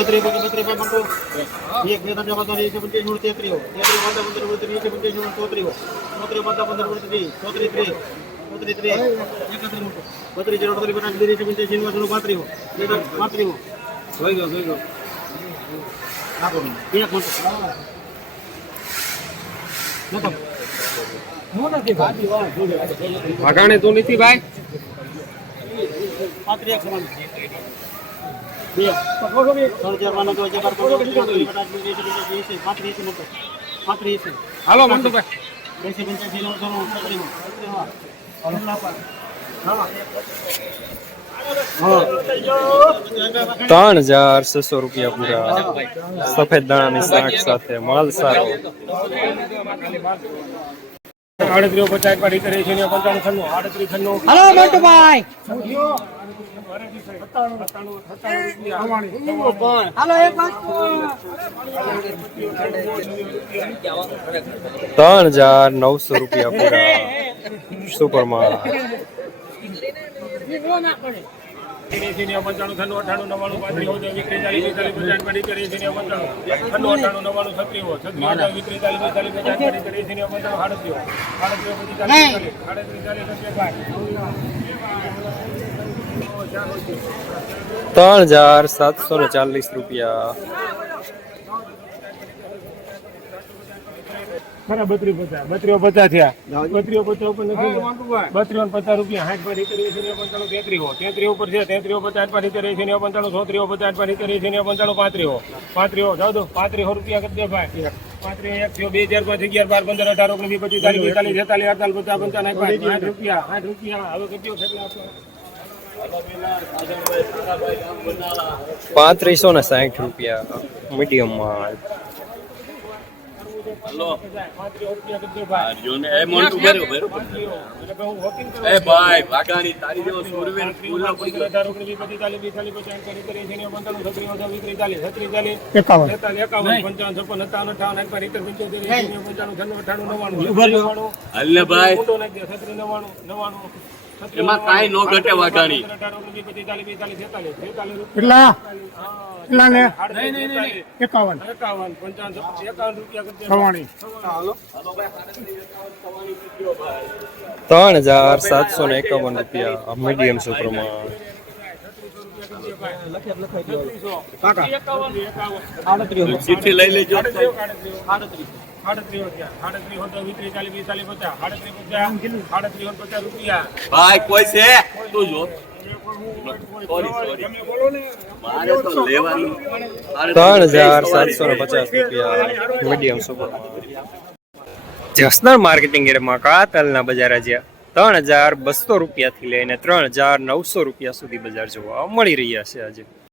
ત્રીસ બત્રીસ પંટો એક બે ત્રણ પાંચ છ સાત આઠ નવ તેત્રીસ તેત્રીસ પંદર પંદર ત્રીસ પંચાસ ચોત્રીસ ચોત્રીસ પંદર પંદર ત્રીસ ચોત્રીસ ત્રીસ ચોત્રીસ ત્રીસ એકત્રીસ મોટો બત્રીસ જીરો ત્રીસ પચાસ ત્રીસ પંચાસ પાંત્રીસ પાંત્રીસ પાંત્રીસ જોઈ ગયો જોઈ ગયો આપો એક મોટો વાઘાણે તો નથી ભાઈ પાંત્રીસ સમાન હાલો મંટુભાઈ એસી પંચ્યાસી નવ ત્રણ ત્રણ હજાર છસો રૂપિયા પૂરા સફેદ દાણાની શાક સાથે માલ સારો આડત્રીસ પચાસ પાડી કરે છે ને પંચાણું છન્નું આડત્રીસ છન્નું હલો મોટુભાઈ હાલો એક વાત ત્રણ હજાર નવસો રૂપિયા પૂરા સુપર ત્રણ હજાર સાતસો ને ચાલીસ રૂપિયા. ખરા પચાસ. બત્રીસ પચાસ થયા. બત્રીસ પચાસ ઉપર નથી. બત્રીસ પચાસ રૂપિયા. હાથ પાડી કરી છે ને પંચાણું તેત્રીસ તેત્રીસ ઉપર છે તેત્રીસ પચાસ પાડી કરી છે ને પંચાણું સોત્રીસ પચાસ પાડી કરી છે ને પંચાણું પાંત્રીસ પાંત્રીસ જાવ દો પાંત્રીસ રૂપિયા કરી દે ભાઈ. પાંત્રીસ એક થયો બે હજાર પાંચ અગિયાર બાર પંદર અઢાર ઓગણીસ પચીસ ચાલીસ બેતાલીસ છેતાલીસ અડતાલીસ પચાસ પંચાવન રૂપિયા. સાઠ રૂપિયા. હવે કેટલો પાંત્રીસો ને સાઠ રૂપિયા મીડિયમમાં ભાઈ. એમાં કાંઈ નો ઘટે વાઘાણી. કેટલા કેટલા ને એકાવન. એકાવન પંચાવન રૂપિયા ત્રણ હજાર સાતસો ને એકાવન રૂપિયા મીડિયમ સુપર માલ એકાવન, એકાવન. ચિઠ્ઠી લઈ લેજો. ભાઈ કોઈ છે? તું જો. ત્રણ હજાર સાતસો ને પચાસ રૂપિયા. Medium super. જસનર માર્કેટિંગ એરમાં કાતલના બજાર આજે ત્રણ હજાર બસો રૂપિયાથી લઈને ત્રણ હજાર નવસો રૂપિયા સુધી બજાર જોવા મળી રહ્યા છે આજે.